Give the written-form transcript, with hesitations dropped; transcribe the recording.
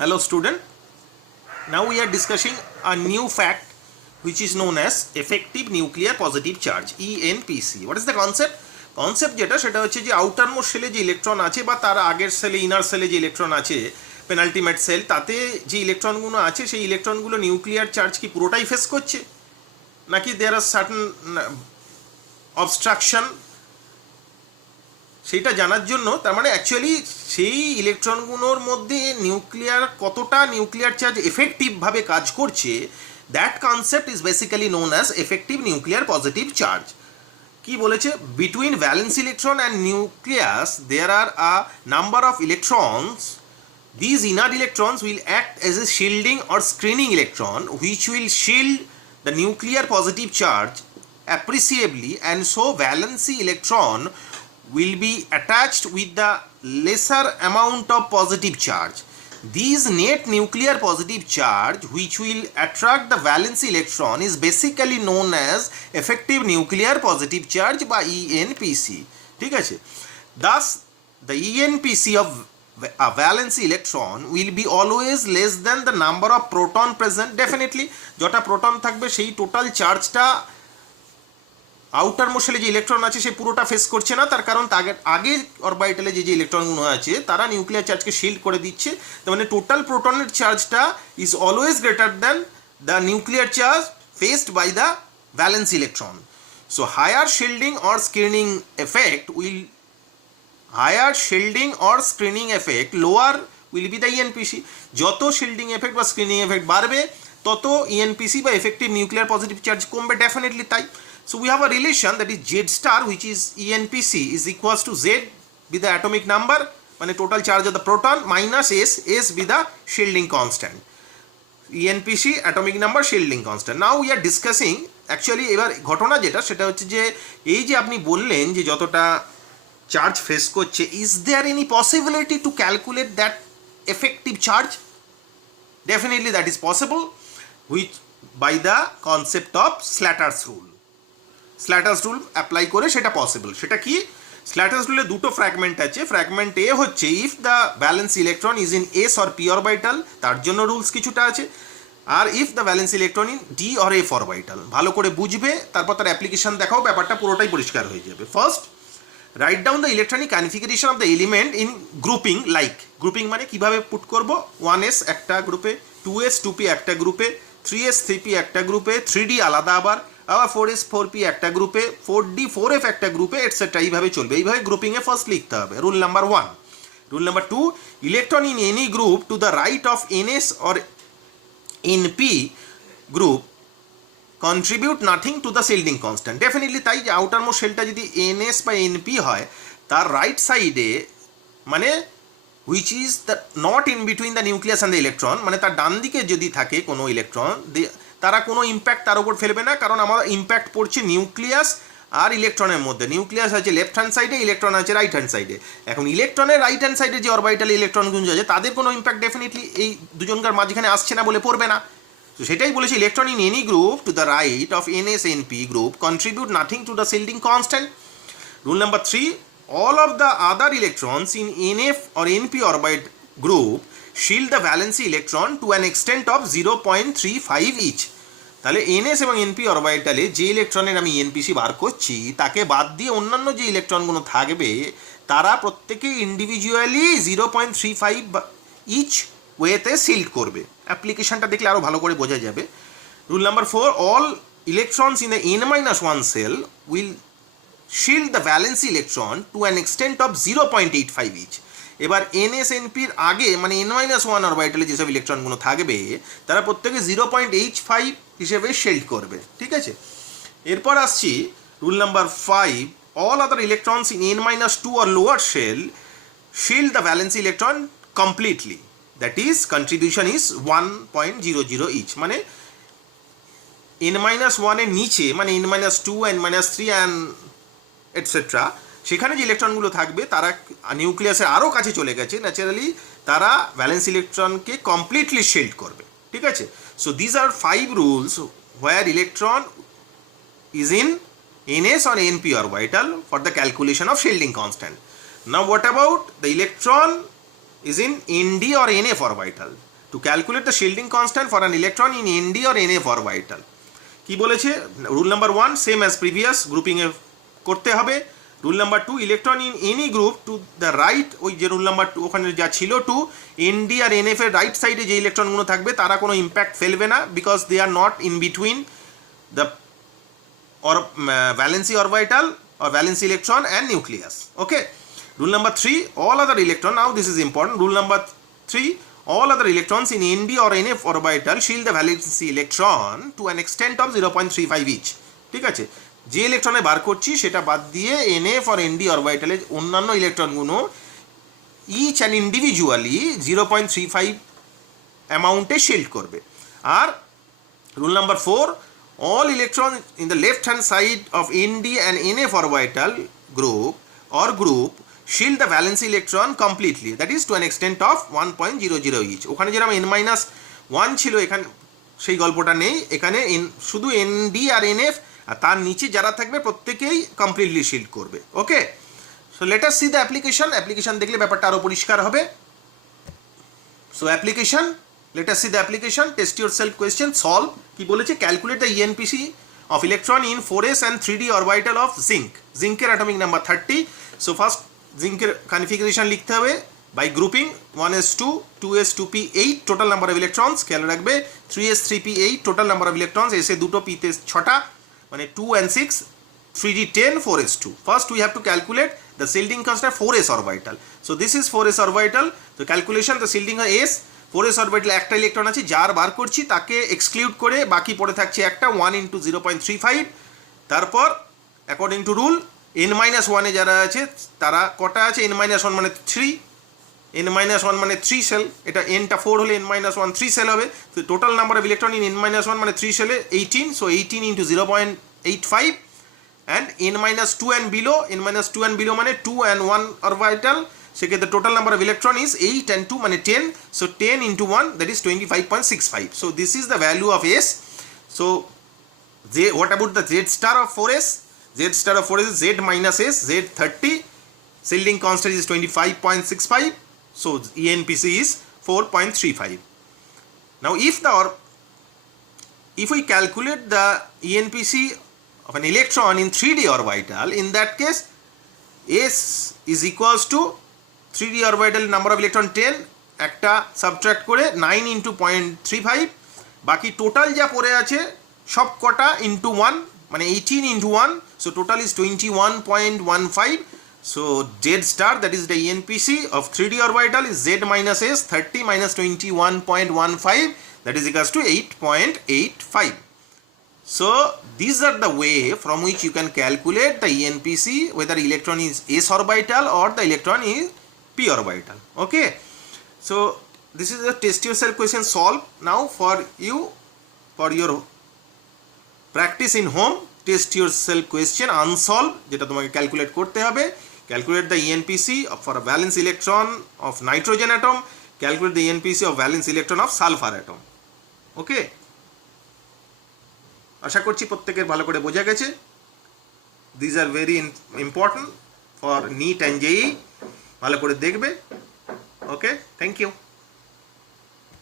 Hello student, now we are discussing a new fact which is known as effective nuclear positive charge ENPC. What is the concept? Concept যেটা সেটা হচ্ছে যে outer most সেলে যে electron আছে বা তার আগের সেলে ইনার সেলে যে ইলেকট্রন আছে পেনাল্টিমেট সেল, তাতে যে ইলেকট্রনগুলো আছে সেই ইলেকট্রনগুলো নিউক্লিয়ার চার্জ কি পুরোটাই ফেস করছে নাকি দেয়ার আর সার্টেন অবস্ট্রাকশন, সেইটা জানার জন্য তার মানে অ্যাকচুয়ালি সেই ইলেকট্রনগুলোর মধ্যে কতটা নিউক্লিয়ার চার্জ এফেক্টিভভাবে কাজ করছে, that concept is basically known as effective nuclear positive charge. কি বলেছে? Between valence electron and nucleus there are a number of electrons. These inert electrons will act as a shielding or screening electron which will shield the nuclear positive charge appreciably, and so valency electron will be attached with the lesser amount of positive charge. These net nuclear positive charge which will attract the valency electron is basically known as effective nuclear positive charge by ENPC. ঠিক আছে? Thus the ENPC of a valency electron will be always less than the number of proton present. Definitely যটা proton থাকবে সেই total চার্জটা outer most যে electron আছে সে পুরোটা face করছে না, তার কারণ আগে অরবিটালে যে ইলেকট্রনগুলো আছে তারা নিউক্লিয়ার চার্জকে শিল্ড করে দিচ্ছে। তার মানে টোটাল প্রোটনের চার্জটা is always greater than the nuclear charge faced by the valence electron. So higher shielding or screening effect lower will be the ENPC. যত শিল্ডিং এফেক্ট বা স্ক্রিনিং এফেক্ট বাড়বে তত ইএনপিসি বা এফেক্টিভ নিউক্লিয়ার পজিটিভ চার্জ কমবে, definitely তাই। So we have a relation that is Z star, which is ENPC is equals to Z be the atomic number, মানে total charge of the proton, minus S be the shielding constant. ENPC atomic number, shielding constant. Now we are discussing actually এবার ঘটনা যেটা সেটা হচ্ছে যে এই যে আপনি বললেন যে যতটা চার্জ ফেস করছে, is there any possibility to calculate that effective charge? Definitely that is possible, which by the concept of Slater's rule. Slater's rule apply করে সেটা পসিবল। সেটা কি? স্ল্যাটার্স রুলে দুটো ফ্র্যাগমেন্ট আছে। ফ্র্যাগমেন্ট এ হচ্ছে if the valence electron is in s or p orbital, তার জন্য rules কিছুটা আছে। আর if the valence electron in d or f orbital, ভালো করে বুঝবে, তারপর তার অ্যাপ্লিকেশন দেখাও, ব্যাপারটা পুরোটাই পরিষ্কার হয়ে যাবে। First, write down the electronic configuration of the element in grouping. Like grouping মানে কিভাবে পুট করবো, 1s একটা গ্রুপে, 2s 2p একটা গ্রুপে, 3s 3p একটা গ্রুপে, 3d আলাদা আবার 4s 4p একটা গ্রুপে, 4d 4f একটা গ্রুপে, এটসেট্রা। এইভাবে চলবে। এইভাবে গ্রুপিংয়ে ফার্স্ট লিখতে হবে। Rule number 1। Rule number 2, electron in any group to the right of ns or np group contribute nothing to the shielding constant. Definitely তাই, যে আউটার মোস্ট শেলটা যদি ns বা np হয়, তার রাইট সাইডে মানে which is the not in between the nucleus and the electron, মানে তার ডান দিকে যদি থাকে কোনো ইলেকট্রন, তারা কোনো ইম্প্যাক্ট তার উপর ফেলবে না, কারণ আমার ইম্প্যাক্ট পড়ছে নিউক্লিয়াস আর ইলেকট্রনের মধ্যে। নিউক্লিয়াস আছে লেফট হ্যান্ড সাইডে, ইলেকট্রন আছে রাইট হ্যান্ড সাইডে। এখন ইলেকট্রনের রাইট হ্যান্ড সাইডে যে অরবিটাল ইলেকট্রনগুলো আছে তাদের কোনো ইম্প্যাক্ট ডেফিনেটলি এই দুজনকার মাঝখানে আসছে না বলে পড়বে না। তো সেটাই বলেছে, electron in any group to the right of ns np group contribute nothing to the shielding constant. Rule number 3, all of the other electrons in nf or np orbit group shield the valency electron to an extent of 0.35 each. তাহলে ns এবং np অরবিটালে যে ইলেকট্রনের আমি NPC বার করছি তাকে বাদ দিয়ে অন্যান্য যে ইলেকট্রনগুলো থাকবে তারা প্রত্যেকেই ইন্ডিভিজুয়ালি 0.35 ইচ ওয়েতে সিল্ড করবে। অ্যাপ্লিকেশনটা দেখলে আরও ভালো করে বোঝা যাবে। Rule number 4, all electrons in the n-1 shell will shield the valency electron to an extent of 0.85 each. এবার NS-NPর আগে মানে n-1 অরবিটালে যেসব ইলেকট্রনগুলো থাকবে তারা প্রত্যেকে 0.85 হিসেবে শিল্ড করবে। ঠিক আছে? এরপর আসছি rule number 5, all other electrons in n-2 or lower shell shield the valency electron completely, that is contribution is 1.00 each. মানে n-1 এর নিচে মানে n-2 n-3 and এটসেট্রা, সেখানে যে ইলেকট্রনগুলো থাকবে তারা নিউক্লিয়াসের আরও কাছে চলে গেছে, ন্যাচারালি তারা ভ্যালেন্স ইলেকট্রনকে কমপ্লিটলি শিল্ড করবে। ঠিক আছে? So these are 5 rules where electron is in ns or np orbital for the calculation of shielding constant. Now what about the electron is in nd or nf orbital? To calculate the shielding constant for an electron in nd or nf orbital. কি বলেছে? Rule number 1 same as previous, গ্রুপিংয়ে করতে হবে। Rule number 2 electron in any group to the right, ওই যে rule number 2 ওখানে যা ছিল 2, এনডি আর এনএফ এর রাইট সাইডে যে ইলেকট্রনগুলো থাকবে তারা কোনো ইম্প্যাক্ট ফেলবে না, because they are not in between the valency orbital or valence electron and nucleus. Okay, rule number 3, all other electron, now this is important, rule number 3, all other electrons in ND or NF orbital shield the valence electron to an extent of 0.35 each. ঠিক আছে, যে ইলেকট্রনে বার করছি সেটা বাদ দিয়ে NF or ND অরবিটালে অন্যান্য ইলেকট্রনগুলো each and individually 0.35 অ্যামাউন্টে shield করবে। আর rule number 4, all electrons in the left hand side of ND and NF orbital group shield the valence electron completely, that is to an extent of 1.00 each. ওখানে যেরকম n-1 ছিল এখানে সেই গল্পটা নেই, এখানে শুধু ND আর NF আর তার নিচে যারা থাকবে প্রত্যেকেই কমপ্লিটলি শিল্ড করবে। Okay, so let us see the application দেখলে ব্যাপারটা আরো পরিষ্কার হবে। সো application, let us see the application. Test yourself question, solve. কি বলেছে? calculate the ENPC of electron in 4s and 3d orbital of zinc. Zinc এর atomic number 30. So first zinc এর configuration লিখতে হবে by grouping 1s2, 2s2p 8 total number of electrons, খেয়াল রাখবে 3s3p 8 total number of electrons, s এ দুটো p তে 6টা মানে 2 and 6, 3d 10, 4s2. First we have to calculate the shielding constant 4s orbital. So this is 4s orbital. So calculation, the shielding s 4s অরবিটালে একটা electron আছে, যার বার করছি তাকে exclude করে বাকি পড়ে থাকছে একটা 1 × 0.35। তারপর অ্যাকর্ডিং টু রুল n-1 এ যারা আছে তারা কটা আছে? n-1 মানে 3, n-1 মানে 3 সেল, এটা n-টা 4 হলে n-1 3 সেল হবে। তো total number of electron in n-1 মানে 3 সেলে 18, so 18 × 0.85 and n-2 and below, n-2 and below মানে 2 and 1 অরবিটাল, সেক্ষেত্রে total number of electron is 8 and 2 মানে 10, so 10 × 1 that is 25.65. so this is the value of S. So what about the Z star of 4s? Z star of 4s is Z minus S, Z 30, shielding constant is 25.65, so ENPC is 4.35. Now if we calculate the ENPC of an electron in 3d orbital, in that case S is equals to 3d orbital number of electron 10, একটা subtract করে 9 × 0.35, বাকি total যা পড়ে আছে সব কটা into 1 মানে 18 × 1, so total is 21.15. so Z star, that is the ENPC of 3d orbital, is Z minus S 30 minus 21.15, that is equals to 8.85. So these are the way from which you can calculate the ENPC, whether electron is S orbital or the electron is p orbital. Okay, so this is a test yourself question solved. Now for your practice in home, test yourself question unsolved যেটা তোমাকে calculate করতে হবে। calculate the ENPC for a valence electron of nitrogen atom, calculate the ENPC of valence electron of sulfur atom. Okay, আশা করছি প্রত্যেকের ভালো করে বোঝা গেছে। These are very important for NEET and JEE, ভালো করে দেখবে। ওকে, থ্যাংক ইউ।